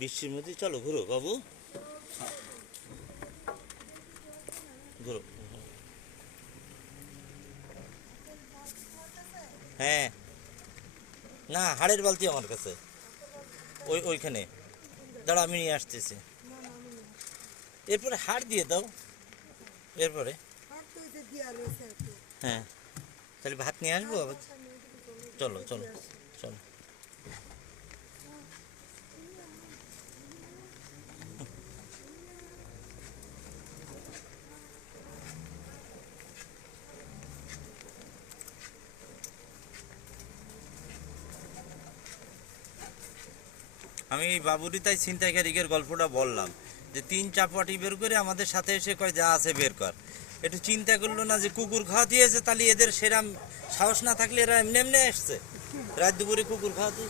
বৃষ্টির মধ্যে চলো ঘুরো বাবু, ঘুরো। হ্যাঁ, না হাড়ের বালতি আমার কাছে, ওইখানে দাঁড়া আমি নিয়ে আসতেছি। এরপরে হাড় দিয়ে দাও, এরপরে হ্যাঁ তাহলে ভাত নিয়ে আসবো আবার। চলো চলো চলো। আমি বাবুরই তাই ছিনতাইকারীদের গল্পটা বললাম যে 3 চাপাটি বের করে আমাদের সাথে এসে কয় যা আছে বের কর। একটু চিন্তা করলো না যে কুকুর খাওয়া দিয়েছে, তাহলে এদের সেরাম সাহস না থাকলে এরা এমনি এমনি এসছে রাত দুপুরে কুকুর খাওয়াতে।